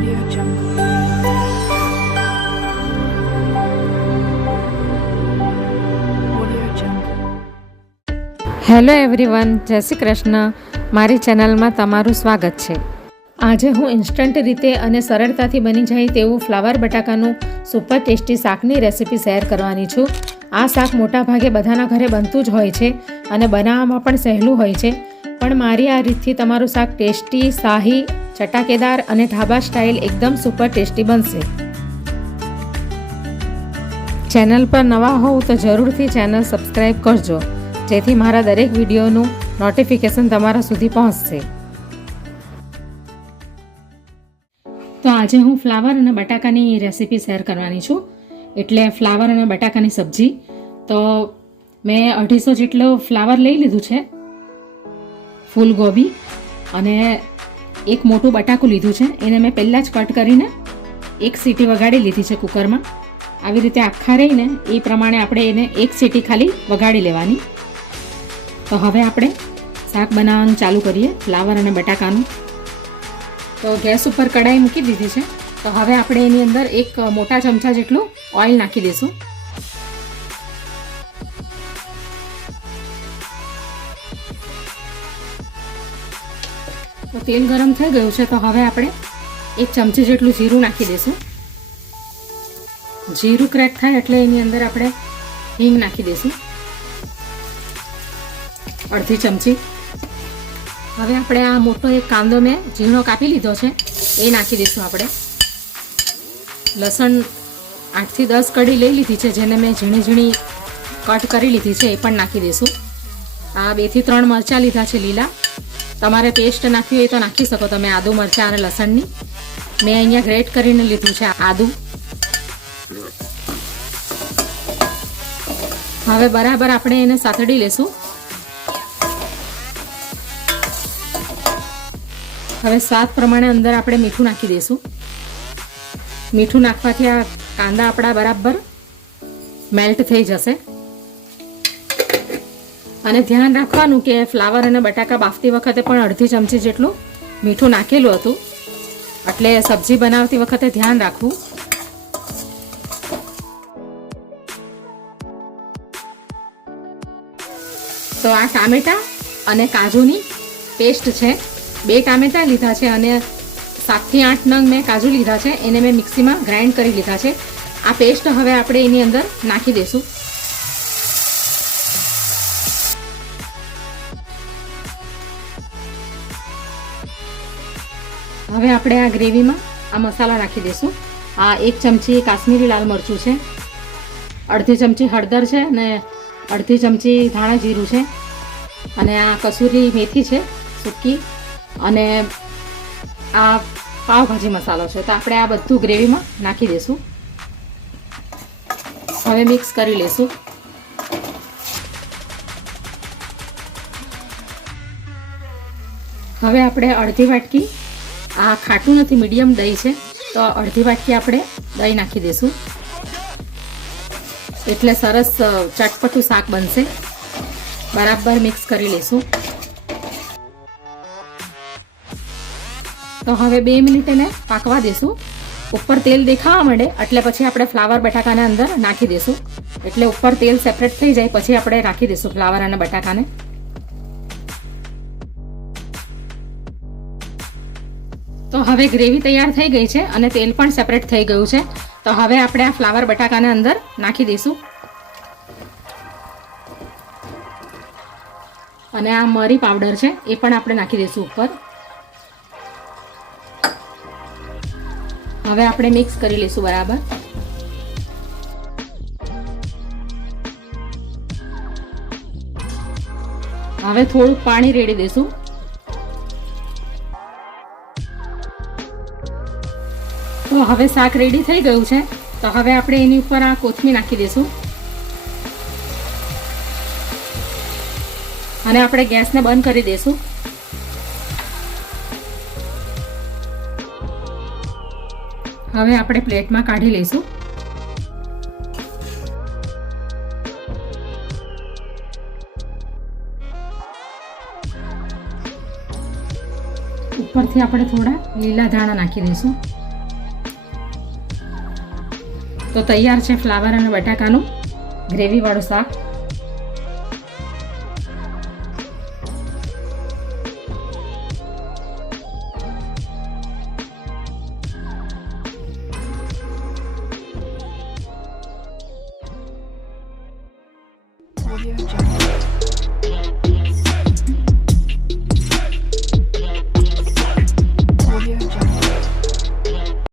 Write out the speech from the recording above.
Audio Jungle. Audio Jungle. Hello everyone, જય શ્રી કૃષ્ણ. મારી ચેનલમાં તમારું સ્વાગત છે. આજે હું ઇન્સ્ટન્ટ રીતે અને સરળતાથી બની જાય તેવું ફ્લાવર બટાકાનું સુપર ટેસ્ટી શાકની રેસિપી શેર કરવાની છું. આ શાક મોટાભાગે બધાના ઘરે બનતું જ હોય છે અને બનાવવામાં પણ સહેલું હોય છે, પણ મારી આ રીતથી તમારું શાક ટેસ્ટી, શાહી, ચટાકેદાર અને ઢાબા સ્ટાઇલ એકદમ સુપર ટેસ્ટી બનશે. ચેનલ પર નવા હોવ તો જરૂરથી ચેનલ સબસ્ક્રાઈબ કરજો, જેથી મારા દરેક વિડીયોનું નોટિફિકેશન તમારા સુધી પહોંચશે. તો આજે હું ફ્લાવર અને બટાકાની રેસિપી શેર કરવાની છું. એટલે ફ્લાવર અને બટાકાની સબ્જી. તો મેં 250 જેટલો ફ્લાવર લઈ લીધું છે, ફૂલગોબી અને એક મોટું બટાકું લીધું છે. એને મેં પહેલાં જ કટ કરીને એક સીટી વગાડી લીધી છે કુકરમાં. આવી રીતે આખા રહીને એ પ્રમાણે આપણે એને એક સીટી ખાલી વગાડી લેવાની. તો હવે આપણે શાક બનાવવાનું ચાલુ કરીએ, ફ્લાવર અને બટાકાનું. તો ગેસ ઉપર કઢાઈ મૂકી દીધી છે. તો હવે આપણે એની અંદર એક મોટા ચમચા જેટલું ઓઇલ નાખી દઈશું. તો તેલ ગરમ થઈ ગયું છે. તો હવે આપણે એક ચમચી જેટલું જીરું નાખી દઈશું. જીરું ક્રેક થાય એટલે એની અંદર આપણે હિંગ નાખી દઈશું, અડધી ચમચી. હવે આપણે આ મોટો એક કાંદો મેં ઝીણો કાપી લીધો છે, એ નાખી દઈશું આપણે. લસણ 8 થી 10 કડી લઈ લીધી છે, જેને મેં ઝીણી ઝીણી કટ કરી લીધી છે, એ પણ નાખી દઈશું. આ 2 થી 3 મરચાં લીધા છે લીલા. તમારે પેસ્ટ નાખવી હોય તો નાખી શકો તમે, આદુ, મરચાં અને લસણની. મેં અહીંયા ગ્રેટ કરીને લીધું છે આદુ. હવે બરાબર આપણે એને સાતડી લેશું. હવે સ્વાદ પ્રમાણે અંદર આપણે મીઠું નાખી દઈશું. મીઠું નાખવાથી આ કાંદા આપણા બરાબર મેલ્ટ થઈ જશે. અને ધ્યાન રાખવાનું કે ફ્લાવર અને બટાકા બાફતી વખતે પણ અડધી ચમચી જેટલું મીઠું નાખેલું હતું, એટલે સબ્જી બનાવતી વખતે ધ્યાન રાખવું. તો આ ટામેટા અને કાજુની પેસ્ટ છે. 2 ટામેટા લીધા છે અને 7 થી 8 નંગ મેં કાજુ લીધા છે, એને મેં મિક્સીમાં ગ્રાઇન્ડ કરી લીધા છે. આ પેસ્ટ હવે આપણે એની અંદર નાખી દઈશું. હવે આપણે આ ગ્રેવીમાં આ મસાલા નાખી દઈશું. આ 1 ચમચી કાશ્મીરી લાલ મરચું છે, અડધી ચમચી હળદર છે અને અડધી ચમચી ધાણા જીરું છે, અને આ કસૂરી મેથી છે સૂકી, અને આ પાવભાજી મસાલો છે. તો આપણે આ બધું ગ્રેવીમાં નાખી દઈશું. હવે મિક્સ કરી લઈશું. હવે આપણે અડધી વાટકી, આ ખાટું નથી, મીડિયમ દહીં છે, તો અડધી વાટકી આપણે દહીં નાખી દઈશું. એટલે સરસ ચટપટું શાક બનશે. બરાબર મિક્સ કરી લઈશું. તો હવે 2 મિનિટ એને પાકવા દઈશું. ઉપર તેલ દેખાવા માંડે એટલે પછી આપણે ફ્લાવર બટાકાને અંદર નાખી દઈશું. એટલે ઉપર તેલ સેપરેટ થઈ જાય પછી આપણે રાખી દઈશું ફ્લાવર અને બટાકાને. તો હવે ગ્રેવી તૈયાર થઈ ગઈ છે અને તેલ પણ સેપરેટ થઈ ગયું છે. તો હવે આપણે આ ફ્લાવર બટાકાને અંદર નાખી દઈશું. અને આ મરી પાવડર છે એ પણ આપણે નાખી દઈશું ઉપર. હવે આપણે મિક્સ કરી લઈશું બરાબર. હવે થોડું પાણી રેડી દઈશું. તો હવે શાક રેડી થઈ ગયું છે. તો હવે આપણે એની ઉપર આ કોથમીર નાખી દઈશું અને આપણે ગેસને બંધ કરી દઈશું. હવે આપણે પ્લેટમાં કાઢી લઈશું. ઉપરથી આપણે થોડા લીલા ધાણા નાખી દઈશું. તો તૈયાર છે ફ્લાવર અને બટાકાનું ગ્રેવીવાળું શાક. Audio Jungle.